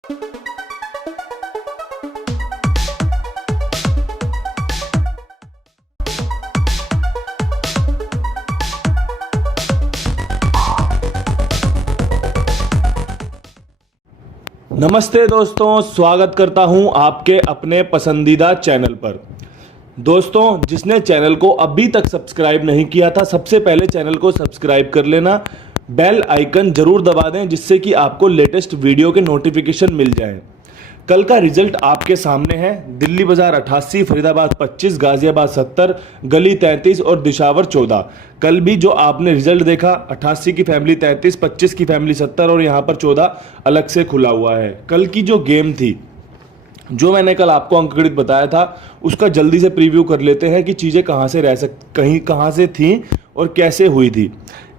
नमस्ते दोस्तों, स्वागत करता हूं आपके अपने पसंदीदा चैनल पर। दोस्तों, जिसने चैनल को अभी तक सब्सक्राइब नहीं किया था, सबसे पहले चैनल को सब्सक्राइब कर लेना, बेल आइकन जरूर दबा दें जिससे कि आपको लेटेस्ट वीडियो के नोटिफिकेशन मिल जाए। कल का रिजल्ट आपके सामने है। दिल्ली बाजार 88, फरीदाबाद 25, गाजियाबाद 70, गली 33 और दिशावर 14। कल भी जो आपने रिजल्ट देखा, 88 की फैमिली 33, 25 की फैमिली 70 और यहाँ पर 14 अलग से खुला हुआ है। कल की जो गेम थी, जो मैंने कल आपको अंकगणित बताया था, उसका जल्दी से प्रीव्यू कर लेते हैं कि चीज़ें कहाँ से थी और कैसे हुई थी।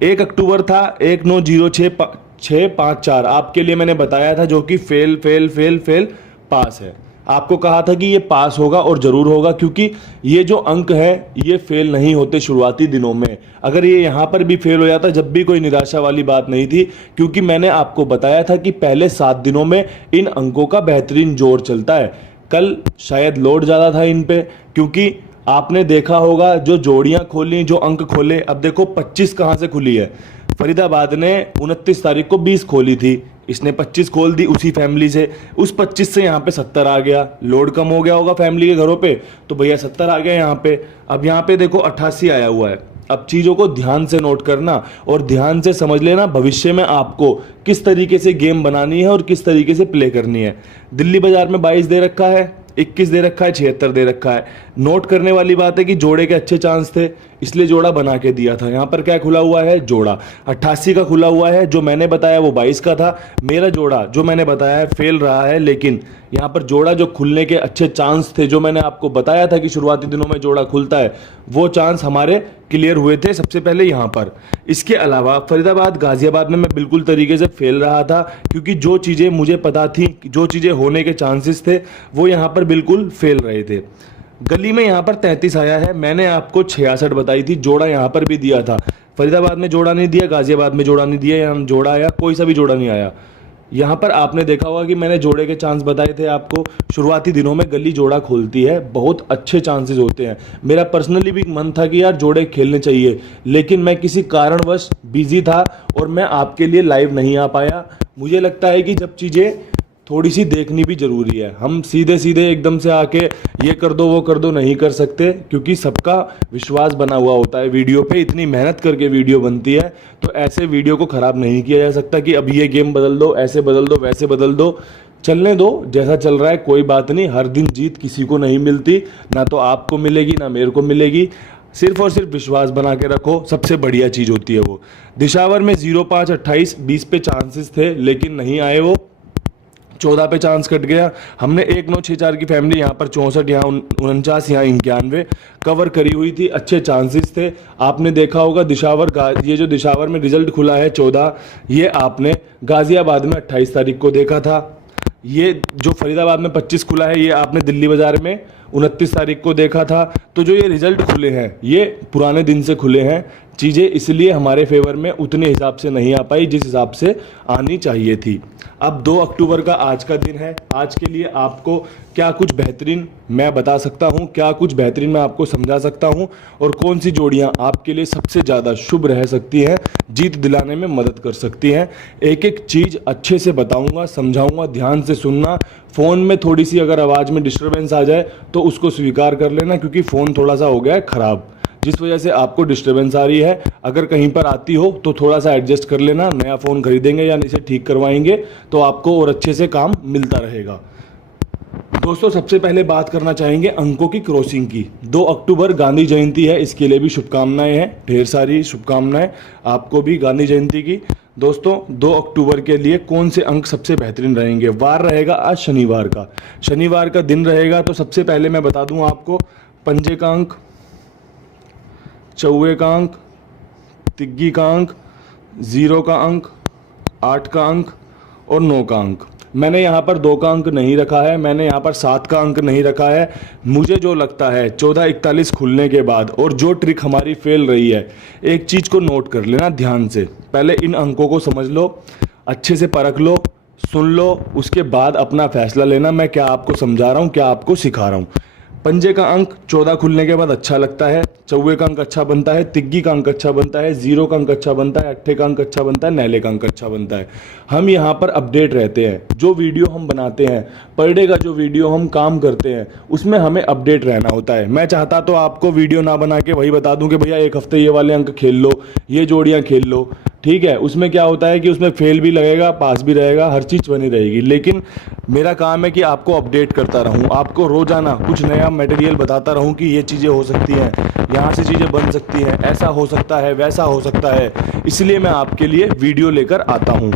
1 अक्टूबर था, 190654 आपके लिए मैंने बताया था, जो कि fail fail fail fail pass है। आपको कहा था कि ये पास होगा और ज़रूर होगा, क्योंकि ये जो अंक है ये फेल नहीं होते शुरुआती दिनों में। अगर ये यहाँ पर भी फेल हो जाता, जब भी कोई निराशा वाली बात नहीं थी, क्योंकि मैंने आपको बताया था कि पहले 7 दिनों में इन अंकों का बेहतरीन जोर चलता है। कल शायद लोड ज़्यादा था इन पे, क्योंकि आपने देखा होगा जो जोड़ियाँ खोली, जो अंक खोले। अब देखो 25 कहाँ से खुली है। फरीदाबाद ने 29 तारीख को 20 खोली थी, इसने 25 खोल दी उसी फैमिली से। उस 25 से यहाँ पे 70 आ गया। लोड कम हो गया होगा फैमिली के घरों पे, तो भैया 70 आ गया यहाँ पे। अब यहाँ पे देखो 88 आया हुआ है। अब चीज़ों को ध्यान से नोट करना और ध्यान से समझ लेना, भविष्य में आपको किस तरीके से गेम बनानी है और किस तरीके से प्ले करनी है। दिल्ली बाजार में 22 दे रखा है, 21 दे रखा है, 76 दे रखा है। नोट करने वाली बात है कि जोड़े के अच्छे चांस थे, इसलिए जोड़ा बना के दिया था। यहाँ पर क्या खुला हुआ है? जोड़ा 88 का खुला हुआ है। जो मैंने बताया वो 22 का था। मेरा जोड़ा जो मैंने बताया है फेल रहा है, लेकिन यहाँ पर जोड़ा जो खुलने के अच्छे चांस थे, जो मैंने आपको बताया था कि शुरुआती दिनों में जोड़ा खुलता है, वो चांस हमारे क्लियर हुए थे सबसे पहले यहाँ पर। इसके अलावा फरीदाबाद गाजियाबाद में मैं बिल्कुल तरीके से फेल रहा था, क्योंकि जो चीज़ें मुझे पता थी, जो चीज़ें होने के चांसेस थे, वो यहाँ पर बिल्कुल फेल रहे थे। गली में यहाँ पर 33 आया है, मैंने आपको 66 बताई थी। जोड़ा यहाँ पर भी दिया था। फरीदाबाद में जोड़ा नहीं दिया, गाजियाबाद में जोड़ा नहीं दिया, यहाँ जोड़ा आया, कोई सा भी जोड़ा नहीं आया। यहाँ पर आपने देखा होगा कि मैंने जोड़े के चांस बताए थे आपको। शुरुआती दिनों में गली जोड़ा खोलती है, बहुत अच्छे चांसेस होते हैं। मेरा पर्सनली भी मन था कि यार जोड़े खेलने चाहिए, लेकिन मैं किसी कारणवश बिजी था और मैं आपके लिए लाइव नहीं आ पाया। मुझे लगता है कि जब चीज़ें थोड़ी सी देखनी भी ज़रूरी है, हम सीधे सीधे एकदम से आके ये कर दो वो कर दो नहीं कर सकते, क्योंकि सबका विश्वास बना हुआ होता है वीडियो पे। इतनी मेहनत करके वीडियो बनती है, तो ऐसे वीडियो को ख़राब नहीं किया जा सकता कि अब ये गेम बदल दो, ऐसे बदल दो, वैसे बदल दो। चलने दो, जैसा चल रहा है कोई बात नहीं। हर दिन जीत किसी को नहीं मिलती, ना तो आपको मिलेगी ना मेरे को मिलेगी। सिर्फ और सिर्फ विश्वास बना के रखो, सबसे बढ़िया चीज़ होती है वो। दिशावर में 0, 5, 28, 20 पे चांसेस थे, लेकिन नहीं आए वो। 14 पे चांस कट गया। हमने 1964 की फैमिली यहाँ पर 64, यहाँ 49, यहाँ 91 कवर करी हुई थी। अच्छे चांसेस थे। आपने देखा होगा दिशावर, ये जो दिशावर में रिजल्ट खुला है 14, ये आपने गाजियाबाद में 28 तारीख को देखा था। ये जो फरीदाबाद में 25 खुला है, ये आपने दिल्ली बाजार में 29 तारीख को देखा था। तो जो ये रिजल्ट खुले हैं, ये पुराने दिन से खुले हैं। चीज़ें इसलिए हमारे फेवर में उतने हिसाब से नहीं आ पाई जिस हिसाब से आनी चाहिए थी। अब 2 अक्टूबर का आज का दिन है। आज के लिए आपको क्या कुछ बेहतरीन मैं बता सकता हूँ, क्या कुछ बेहतरीन मैं आपको समझा सकता हूँ, और कौन सी जोड़ियाँ आपके लिए सबसे ज़्यादा शुभ रह सकती हैं, जीत दिलाने में मदद कर सकती हैं। एक एक चीज़ अच्छे से बताऊँगा, समझाऊँगा, ध्यान से सुनना। फ़ोन में थोड़ी सी अगर आवाज़ में डिस्टर्बेंस आ जाए तो उसको स्वीकार कर लेना, क्योंकि फ़ोन थोड़ा सा हो गया है ख़राब, जिस वजह से आपको डिस्टर्बेंस आ रही है। अगर कहीं पर आती हो तो थोड़ा सा एडजस्ट कर लेना। नया फ़ोन खरीदेंगे या इसे ठीक करवाएंगे तो आपको और अच्छे से काम मिलता रहेगा। दोस्तों, सबसे पहले बात करना चाहेंगे अंकों की क्रॉसिंग की। 2 अक्टूबर गांधी जयंती है, इसके लिए भी शुभकामनाएं हैं, ढेर सारी शुभकामनाएं आपको भी गांधी जयंती की। दोस्तों, 2 अक्टूबर के लिए कौन से अंक सबसे बेहतरीन रहेंगे? वार रहेगा आज शनिवार का, शनिवार का दिन रहेगा। तो सबसे पहले मैं बता दूं आपको, पंजे का अंक, चौवे का अंक, तिग्गी का अंक, 0 का अंक, 8 का अंक और 9 का अंक। मैंने यहाँ पर 2 का अंक नहीं रखा है, मैंने यहाँ पर 7 का अंक नहीं रखा है। मुझे जो लगता है 14:41 खुलने के बाद, और जो ट्रिक हमारी फेल रही है, एक चीज़ को नोट कर लेना ध्यान से। पहले इन अंकों को समझ लो, अच्छे से परख लो, सुन लो, उसके बाद अपना फैसला लेना मैं क्या आपको समझा रहा हूँ, क्या आपको सिखा रहा हूँ। पंजे का अंक 14 खुलने के बाद अच्छा लगता है, चौवे का अंक अच्छा बनता है, तिग्गी का अंक अच्छा बनता है, जीरो का अंक अच्छा बनता है, अट्ठे का अंक अच्छा बनता है, नैले का अंक अच्छा बनता है। हम यहाँ पर अपडेट रहते हैं, जो वीडियो हम बनाते हैं, पर डे का जो वीडियो हम काम करते हैं, उसमें हमें अपडेट रहना होता है। मैं चाहता तो आपको वीडियो ना बना के वही बता दूं कि भैया एक हफ्ते ये वाले अंक खेल लो, ये जोड़ियाँ खेल लो, ठीक है। उसमें क्या होता है कि उसमें फेल भी लगेगा, पास भी रहेगा, हर चीज़ बनी रहेगी। लेकिन मेरा काम है कि आपको अपडेट करता रहूं, आपको रोजाना कुछ नया मटेरियल बताता रहूं कि ये चीज़ें हो सकती हैं, यहाँ से चीज़ें बन सकती हैं, ऐसा हो सकता है, वैसा हो सकता है, इसलिए मैं आपके लिए वीडियो लेकर आता हूँ।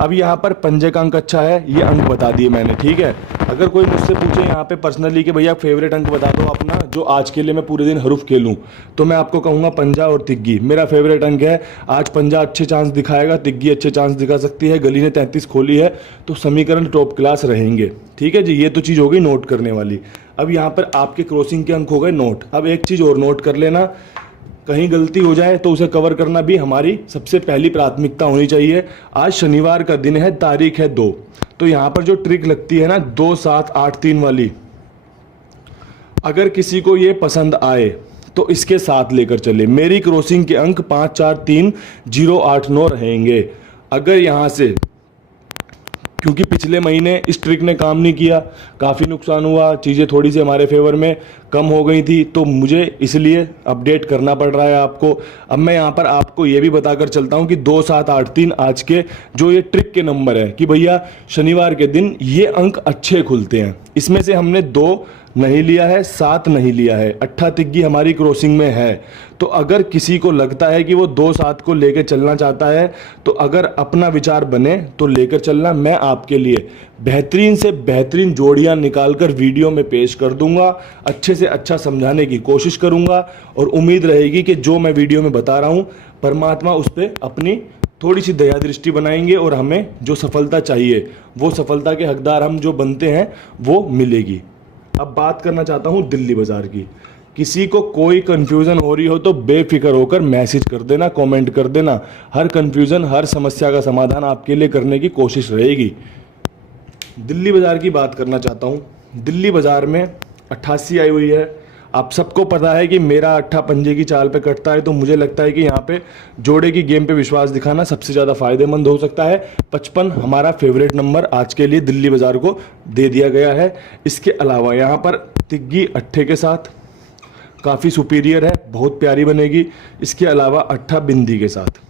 अब यहाँ पर पंजे का अंक अच्छा है, ये अंक बता दिए मैंने, ठीक है। अगर कोई मुझसे पूछे यहाँ पे पर्सनली कि भैया फेवरेट अंक बता दो अपना, जो आज के लिए मैं पूरे दिन हरूफ खेलूँ, तो मैं आपको कहूँगा पंजा और तिग्गी मेरा फेवरेट अंक है। आज पंजा अच्छे चांस दिखाएगा, तिग्गी अच्छे चांस दिखा सकती है, गली ने 33 खोली है, तो समीकरण टॉप क्लास रहेंगे, ठीक है जी। ये तो चीज़ हो गई नोट करने वाली। अब यहाँ पर आपके क्रॉसिंग के अंक हो गए नोट। अब एक चीज़ और नोट कर लेना, कहीं गलती हो जाए तो उसे कवर करना भी हमारी सबसे पहली प्राथमिकता होनी चाहिए। आज शनिवार का दिन है, तारीख है 2, तो यहाँ पर जो ट्रिक लगती है ना 2 7 8 3 वाली, अगर किसी को ये पसंद आए तो इसके साथ लेकर चले। मेरी क्रॉसिंग के अंक 5 4 3 0 8 9 रहेंगे। अगर यहाँ से, क्योंकि पिछले महीने इस ट्रिक ने काम नहीं किया, काफ़ी नुकसान हुआ, चीज़ें थोड़ी सी हमारे फेवर में कम हो गई थी, तो मुझे इसलिए अपडेट करना पड़ रहा है आपको। अब मैं यहाँ पर आपको ये भी बताकर चलता हूँ कि 2 7 8 3 आज के जो ये ट्रिक के नंबर है कि भैया शनिवार के दिन ये अंक अच्छे खुलते हैं। इसमें से हमने 2 नहीं लिया है, 7 नहीं लिया है, अट्ठा तिग्गी हमारी क्रॉसिंग में है। तो अगर किसी को लगता है कि वो 2 7 को लेकर चलना चाहता है, तो अगर अपना विचार बने तो लेकर चलना। मैं आपके लिए बेहतरीन से बेहतरीन जोड़ियां निकालकर वीडियो में पेश कर दूंगा, अच्छे से अच्छा समझाने की कोशिश करूंगा, और उम्मीद रहेगी कि जो मैं वीडियो में बता रहा हूं परमात्मा उस पर अपनी थोड़ी सी दया दृष्टि बनाएंगे, और हमें जो सफलता चाहिए, वो सफलता के हकदार हम जो बनते हैं वो मिलेगी। अब बात करना चाहता हूं दिल्ली बाजार की। किसी को कोई कंफ्यूजन हो रही हो तो बेफिक्र होकर मैसेज कर देना, कमेंट कर देना। हर कंफ्यूजन, हर समस्या का समाधान आपके लिए करने की कोशिश रहेगी। दिल्ली बाजार की बात करना चाहता हूं। दिल्ली बाजार में 88 आई हुई है। आप सबको पता है कि मेरा अट्ठा पंजे की चाल पे कटता है, तो मुझे लगता है कि यहाँ पे जोड़े की गेम पे विश्वास दिखाना सबसे ज़्यादा फायदेमंद हो सकता है। 55 हमारा फेवरेट नंबर आज के लिए दिल्ली बाजार को दे दिया गया है। इसके अलावा यहाँ पर तिग्गी अट्ठे के साथ काफ़ी सुपीरियर है, बहुत प्यारी बनेगी। इसके अलावा अट्ठा बिंदी के साथ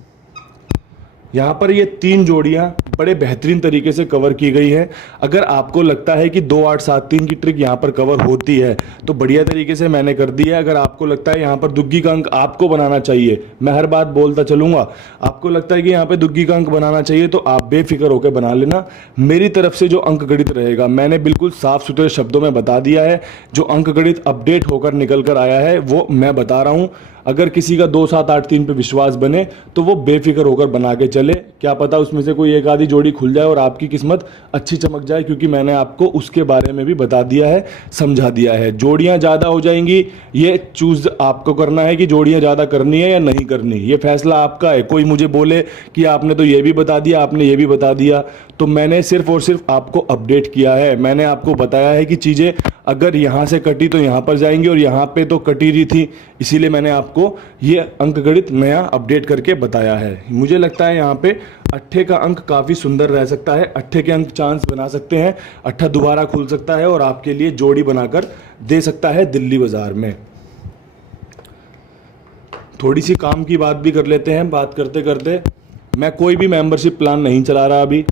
यहाँ पर ये 3 जोड़ियाँ बड़े बेहतरीन तरीके से कवर की गई है। अगर आपको लगता है कि 2 8 7 3 की ट्रिक यहाँ पर कवर होती है तो बढ़िया तरीके से मैंने कर दी है। अगर आपको लगता है यहाँ पर दुग्गी का अंक आपको बनाना चाहिए, मैं हर बात बोलता चलूँगा, आपको लगता है कि यहाँ पे दुग्गी का अंक बनाना चाहिए तो आप बेफिक्र होकर बना लेना। मेरी तरफ से जो अंक गणित रहेगा मैंने बिल्कुल साफ सुथरे शब्दों में बता दिया है। जो अंक गणित अपडेट होकर निकल कर आया है वो मैं बता रहा हूँ। अगर किसी का 2 7 8 3 पे विश्वास बने तो वो बेफिक्र होकर बना के चले, क्या पता उसमें से कोई एक आधी जोड़ी खुल जाए और आपकी किस्मत अच्छी चमक जाए, क्योंकि मैंने आपको उसके बारे में भी बता दिया है, समझा दिया है। जोड़ियां ज़्यादा हो जाएंगी, ये चूज आपको करना है कि जोड़ियां ज़्यादा करनी है या नहीं करनी, ये फैसला आपका है। कोई मुझे बोले कि आपने तो ये भी बता दिया, आपने ये भी बता दिया, तो मैंने सिर्फ और सिर्फ आपको अपडेट किया है। मैंने आपको बताया है कि चीज़ें अगर यहाँ से कटी तो यहाँ पर जाएंगी, और यहाँ पे तो कटी रही थी, इसीलिए मैंने आपको ये अंक गणित नया अपडेट करके बताया है। मुझे लगता है यहाँ पे अट्ठे का अंक काफ़ी सुंदर रह सकता है। अट्ठे के अंक चांस बना सकते हैं, अट्ठा दोबारा खुल सकता है और आपके लिए जोड़ी बनाकर दे सकता है दिल्ली बाजार में। थोड़ी सी काम की बात भी कर लेते हैं। बात करते करते, मैं कोई भी मेंबरशिप प्लान नहीं चला रहा अभी,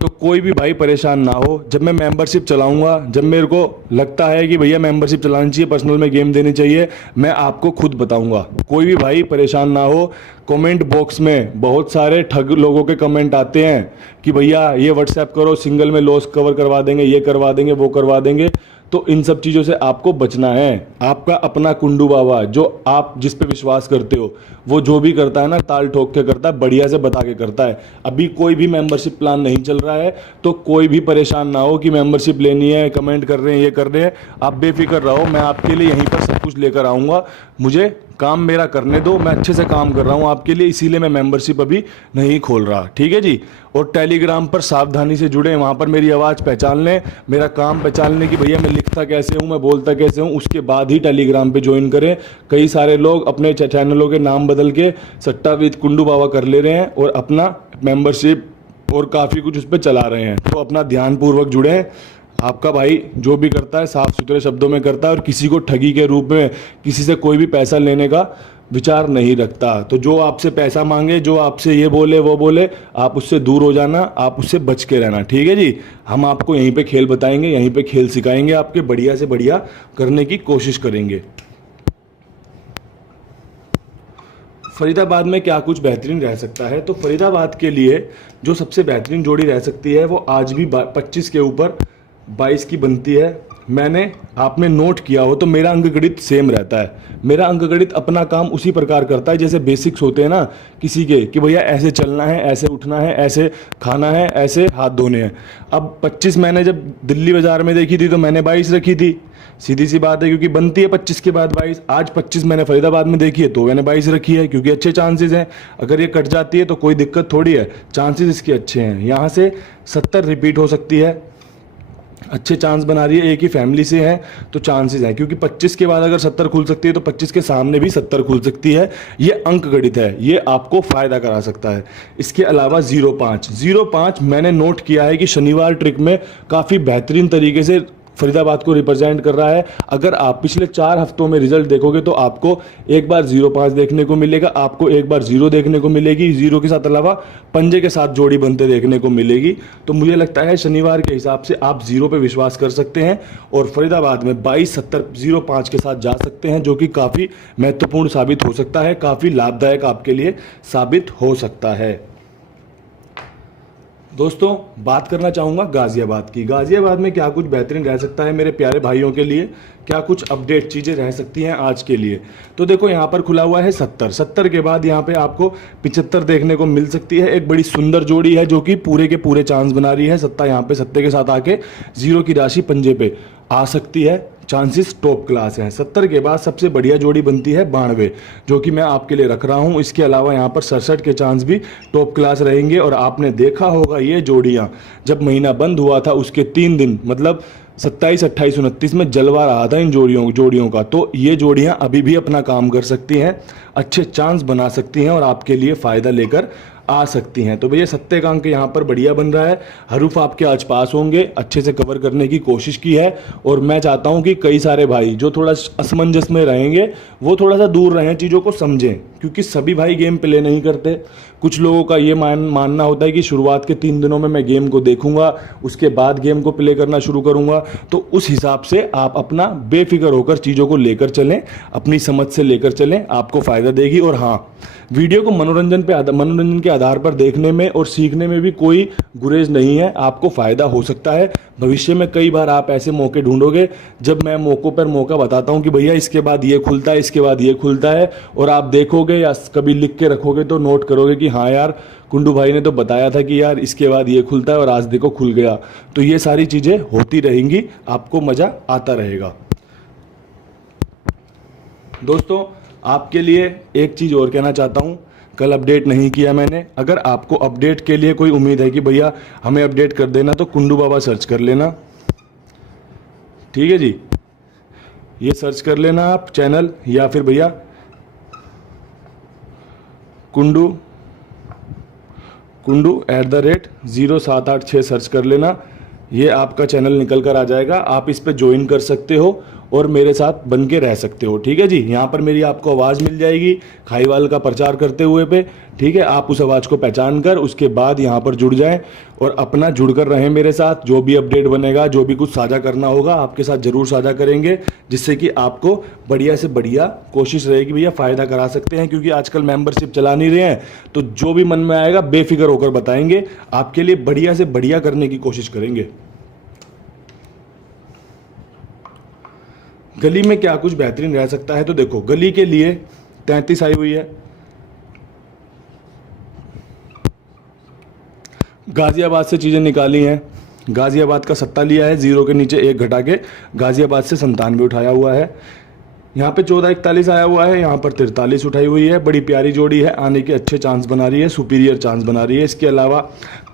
तो कोई भी भाई परेशान ना हो। जब मैं मेंबरशिप चलाऊंगा, जब मेरे को लगता है कि भैया मेंबरशिप चलानी चाहिए, पर्सनल में गेम देनी चाहिए, मैं आपको खुद बताऊंगा। कोई भी भाई परेशान ना हो। कमेंट बॉक्स में बहुत सारे ठग लोगों के कमेंट आते हैं कि भैया ये व्हाट्सएप करो, सिंगल में लॉस कवर करवा देंगे, ये करवा देंगे, वो करवा देंगे। तो इन सब चीज़ों से आपको बचना है। आपका अपना कुंडू बाबा, जो आप जिस पे विश्वास करते हो, वो जो भी करता है ना, ताल ठोक के करता है, बढ़िया से बता के करता है। अभी कोई भी मेंबरशिप प्लान नहीं चल रहा है, तो कोई भी परेशान ना हो कि मेंबरशिप लेनी है, कमेंट कर रहे हैं, ये कर रहे हैं। आप बेफिक्र रहो, मैं आपके लिए यहीं पर सब कुछ लेकर आऊँगा। मुझे काम मेरा करने दो, मैं अच्छे से काम कर रहा हूँ आपके लिए, इसीलिए मैं मेंबरशिप अभी नहीं खोल रहा, ठीक है जी। और टेलीग्राम पर सावधानी से जुड़े, वहाँ पर मेरी आवाज़ पहचान लें, मेरा काम पहचान लें कि भैया मैं लिखता कैसे हूँ, मैं बोलता कैसे हूँ, उसके बाद ही टेलीग्राम पे ज्वाइन करें। कई सारे लोग अपने चैनलों के नाम बदल के सट्टा विद कुंडू बाबा कर ले रहे हैं और अपना मेंबरशिप और काफ़ी कुछ उस पर चला रहे हैं। तो अपना ध्यानपूर्वक जुड़ें। आपका भाई जो भी करता है साफ सुथरे शब्दों में करता है और किसी को ठगी के रूप में किसी से कोई भी पैसा लेने का विचार नहीं रखता। तो जो आपसे पैसा मांगे, जो आपसे ये बोले वो बोले, आप उससे दूर हो जाना, आप उससे बच के रहना, ठीक है जी। हम आपको यहीं पे खेल बताएंगे, यहीं पे खेल सिखाएंगे, आपके बढ़िया से बढ़िया करने की कोशिश करेंगे। फरीदाबाद में क्या कुछ बेहतरीन रह सकता है? तो फरीदाबाद के लिए जो सबसे बेहतरीन जोड़ी रह सकती है वो आज भी 25 के ऊपर 22 की बनती है। मैंने, आपने नोट किया हो तो मेरा अंकगणित सेम रहता है। मेरा अंकगणित अपना काम उसी प्रकार करता है जैसे बेसिक्स होते हैं ना किसी के, कि भैया ऐसे चलना है, ऐसे उठना है, ऐसे खाना है, ऐसे हाथ धोने हैं। अब 25 मैंने जब दिल्ली बाजार में देखी थी तो मैंने 22 रखी थी, सीधी सी बात है, क्योंकि बनती है 25 के बाद 22। आज 25 मैंने फरीदाबाद में देखी है तो मैंने 22 रखी है, क्योंकि अच्छे चांसेस हैं। अगर ये कट जाती है तो कोई दिक्कत थोड़ी है, चांसेस इसके अच्छे हैं। यहाँ से 70 रिपीट हो सकती है, अच्छे चांस बना रही है, एक ही फैमिली से है तो चांसेस है, क्योंकि 25 के बाद अगर 70 खुल सकती है तो 25 के सामने भी 70 खुल सकती है। ये अंक गणित है, ये आपको फायदा करा सकता है। इसके अलावा 05 मैंने नोट किया है कि शनिवार ट्रिक में काफ़ी बेहतरीन तरीके से फरीदाबाद को रिप्रेजेंट कर रहा है। अगर आप पिछले 4 हफ्तों में रिजल्ट देखोगे तो आपको एक बार 05 देखने को मिलेगा, आपको एक बार 0 देखने को मिलेगी, 0 के साथ अलावा पंजे के साथ जोड़ी बनते देखने को मिलेगी। तो मुझे लगता है शनिवार के हिसाब से आप 0 पे विश्वास कर सकते हैं और फरीदाबाद में 22, 70, 05 के साथ जा सकते हैं, जो कि काफ़ी महत्वपूर्ण साबित हो सकता है, काफ़ी लाभदायक आपके लिए साबित हो सकता है। दोस्तों बात करना चाहूँगा गाज़ियाबाद की। गाज़ियाबाद में क्या कुछ बेहतरीन रह सकता है मेरे प्यारे भाइयों के लिए, क्या कुछ अपडेट चीज़ें रह सकती हैं आज के लिए? तो देखो यहाँ पर खुला हुआ है 70 के बाद यहाँ पे आपको 75 देखने को मिल सकती है। एक बड़ी सुंदर जोड़ी है जो कि पूरे के पूरे चांस बना रही है। सत्ता यहाँ पे सत्ते के साथ आके 0 की राशि पंजे पे आ सकती है, चांसेस टॉप क्लास हैं। 70 के बाद सबसे बढ़िया जोड़ी बनती है 92, जो कि मैं आपके लिए रख रहा हूं। इसके अलावा यहाँ पर 67 के चांस भी टॉप क्लास रहेंगे। और आपने देखा होगा ये जोड़ियां जब महीना बंद हुआ था उसके 3 दिन मतलब 27, 28, 29 में जलवा रहा था इन जोड़ियों का। तो ये जोड़ियां अभी भी अपना काम कर सकती हैं, अच्छे चांस बना सकती हैं और आपके लिए फ़ायदा लेकर आ सकती हैं। तो भैया सत्ते का अंक यहाँ पर बढ़िया बन रहा है, हरूफ आपके आज पास होंगे, अच्छे से कवर करने की कोशिश की है। और मैं चाहता हूँ कि कई सारे भाई जो थोड़ा असमंजस में रहेंगे वो थोड़ा सा दूर रहें, चीज़ों को समझें, क्योंकि सभी भाई गेम प्ले नहीं करते। कुछ लोगों का ये मानना होता है कि शुरुआत के 3 दिनों में मैं गेम को देखूंगा, उसके बाद गेम को प्ले करना शुरू करूंगा। तो उस हिसाब से आप अपना बेफिक्र होकर चीज़ों को लेकर चलें, अपनी समझ से लेकर चलें, आपको फ़ायदा देगी। और हाँ, वीडियो को मनोरंजन के आधार पर देखने में और सीखने में भी कोई गुरेज नहीं है, आपको फ़ायदा हो सकता है। भविष्य में कई बार आप ऐसे मौके ढूंढोगे जब मैं मौक़ों पर मौका बताता हूं कि भैया इसके बाद ये खुलता है, इसके बाद ये खुलता है, और आप देखोगे या कभी लिख के रखोगे तो नोट करोगे कि हाँ यार कुंडू भाई ने तो बताया था कि यार इसके बाद ये खुलता है और आज देखो खुल गया। तो ये सारी चीज़ें होती रहेंगी, आपको मज़ा आता रहेगा। दोस्तों आपके लिए एक चीज़ और कहना चाहता हूँ, कल अपडेट नहीं किया मैंने। अगर आपको अपडेट के लिए कोई उम्मीद है कि भैया हमें अपडेट कर देना, तो कुंडू बाबा सर्च कर लेना, ठीक है जी। ये सर्च कर लेना आप चैनल, या फिर भैया कुंडू @0786 सर्च कर लेना, ये आपका चैनल निकल कर आ जाएगा। आप इस पे ज्वाइन कर सकते हो और मेरे साथ बन के रह सकते हो, ठीक है जी। यहाँ पर मेरी आपको आवाज़ मिल जाएगी खाईवाल का प्रचार करते हुए पे, ठीक है। आप उस आवाज़ को पहचान कर उसके बाद यहाँ पर जुड़ जाएं और अपना जुड़कर रहें मेरे साथ। जो भी अपडेट बनेगा, जो भी कुछ साझा करना होगा आपके साथ ज़रूर साझा करेंगे, जिससे कि आपको बढ़िया से बढ़िया कोशिश रहेगी भैया फ़ायदा करा सकते हैं। क्योंकि आजकल मेंबरशिप चला नहीं रहे हैं, तो जो भी मन में आएगा बेफिक्र होकर बताएंगे, आपके लिए बढ़िया से बढ़िया करने की कोशिश करेंगे। गली में क्या कुछ बेहतरीन रह सकता है? तो देखो गली के लिए 33 आई हुई है, गाजियाबाद से चीज़ें निकाली हैं। गाजियाबाद का सत्ता लिया है, 0 के नीचे 1 घटा के गाजियाबाद से 97 उठाया हुआ है। यहाँ पे 1441 आया हुआ है, यहाँ पर 43 उठाई हुई है। बड़ी प्यारी जोड़ी है, आने के अच्छे चांस बना रही है, सुपीरियर चांस बना रही है। इसके अलावा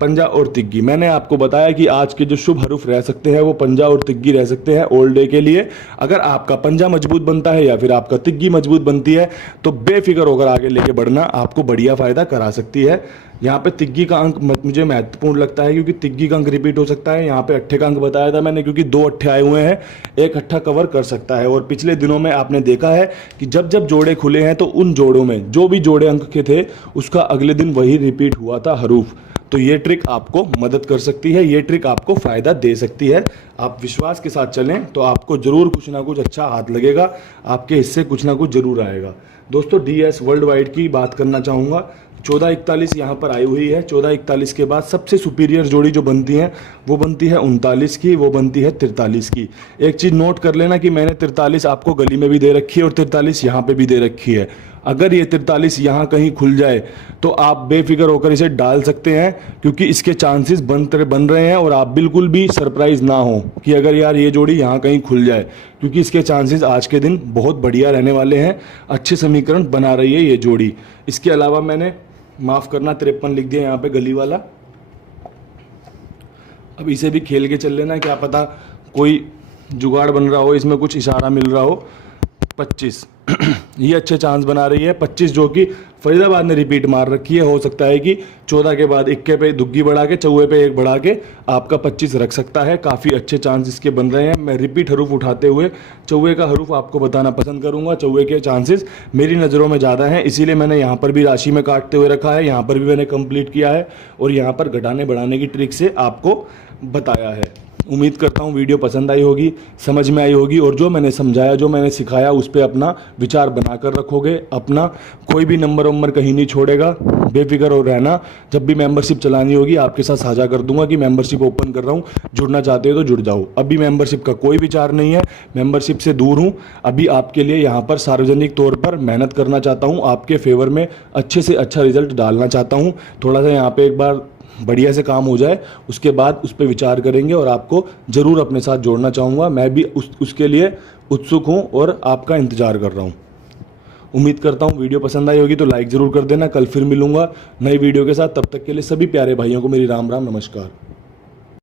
पंजा और तिग्गी, मैंने आपको बताया कि आज के जो शुभ हरूफ रह सकते हैं वो पंजा और तिग्गी रह सकते हैं ओल्ड डे के लिए। अगर आपका पंजा मजबूत बनता है या फिर आपका तिग्गी मजबूत बनती है तो बेफिक्र होकर आगे लेके बढ़ना आपको बढ़िया फायदा करा सकती है। यहाँ पे तिग्गी का अंक मुझे महत्वपूर्ण लगता है क्योंकि तिग्गी का अंक रिपीट हो सकता है। यहाँ पे अट्ठे का अंक बताया था मैंने क्योंकि 2 अट्ठे आए हुए हैं, एक अट्ठा कवर कर सकता है। और पिछले दिनों में आपने देखा है कि जब जब जोड़े खुले हैं तो उन जोड़ों में जो भी जोड़े अंक के थे उसका अगले दिन वही रिपीट हुआ था हरूफ। तो ये ट्रिक आपको मदद कर सकती है, ये ट्रिक आपको फ़ायदा दे सकती है। आप विश्वास के साथ चलें तो आपको ज़रूर कुछ ना कुछ अच्छा हाथ लगेगा, आपके हिस्से कुछ ना कुछ ज़रूर आएगा। दोस्तों DS वर्ल्ड वाइड की बात करना चाहूँगा। 1441 यहाँ पर आई हुई है। 1441 के बाद सबसे सुपीरियर जोड़ी जो बनती है वो बनती है 39 की, वो बनती है 43 की। एक चीज़ नोट कर लेना कि मैंने 43 आपको गली में भी दे रखी है और 43 यहाँ पे भी दे रखी है। अगर ये 43 यहाँ कहीं खुल जाए तो आप बेफिक्र होकर इसे डाल सकते हैं क्योंकि इसके चांसेस बन रहे हैं। और आप बिल्कुल भी सरप्राइज ना हो कि अगर यार ये जोड़ी यहाँ कहीं खुल जाए, क्योंकि इसके चांसेस आज के दिन बहुत बढ़िया रहने वाले हैं। अच्छे समीकरण बना रही है ये जोड़ी। इसके अलावा मैंने माफ़ करना 53 लिख दिया यहाँ पे गली वाला। अब इसे भी खेल के चल लेना, क्या पता कोई जुगाड़ बन रहा हो, इसमें कुछ इशारा मिल रहा हो। 25 ये अच्छे चांस बना रही है। 25 जो कि फरीदाबाद ने रिपीट मार रखी है। हो सकता है कि 14 के बाद इक्के पे दुग्गी बढ़ा के चौवे पे एक बढ़ा के आपका 25 रख सकता है। काफ़ी अच्छे चांस इसके बन रहे हैं। मैं रिपीट हरूफ उठाते हुए चौवे का हरूफ आपको बताना पसंद करूंगा। चौवे के चांसेस मेरी नज़रों में ज़्यादा हैं, इसीलिए मैंने यहाँ पर भी राशि में काटते हुए रखा है। यहाँ पर भी मैंने कंप्लीट किया है और यहाँ पर घटाने बढ़ाने की ट्रिक से आपको बताया है। उम्मीद करता हूँ वीडियो पसंद आई होगी, समझ में आई होगी और जो मैंने समझाया, जो मैंने सिखाया उस पर अपना विचार बनाकर रखोगे। अपना कोई भी नंबर कहीं नहीं छोड़ेगा, बेफिक्र हो रहना। जब भी मेंबरशिप चलानी होगी आपके साथ साझा कर दूंगा कि मेंबरशिप ओपन कर रहा हूँ, जुड़ना चाहते हो तो जुड़ जाओ। अभी मेंबरशिप का कोई विचार नहीं है, मेंबरशिप से दूर हूँ। अभी आपके लिए यहाँ पर सार्वजनिक तौर पर मेहनत करना चाहता हूँ, आपके फेवर में अच्छे से अच्छा रिजल्ट डालना चाहता हूँ। थोड़ा सा यहाँ पे एक बार बढ़िया से काम हो जाए, उसके बाद उस पर विचार करेंगे और आपको ज़रूर अपने साथ जोड़ना चाहूँगा। मैं भी उसके लिए उत्सुक हूँ और आपका इंतज़ार कर रहा हूँ। उम्मीद करता हूँ वीडियो पसंद आई होगी तो लाइक ज़रूर कर देना। कल फिर मिलूँगा नई वीडियो के साथ, तब तक के लिए सभी प्यारे भाइयों को मेरी राम राम नमस्कार।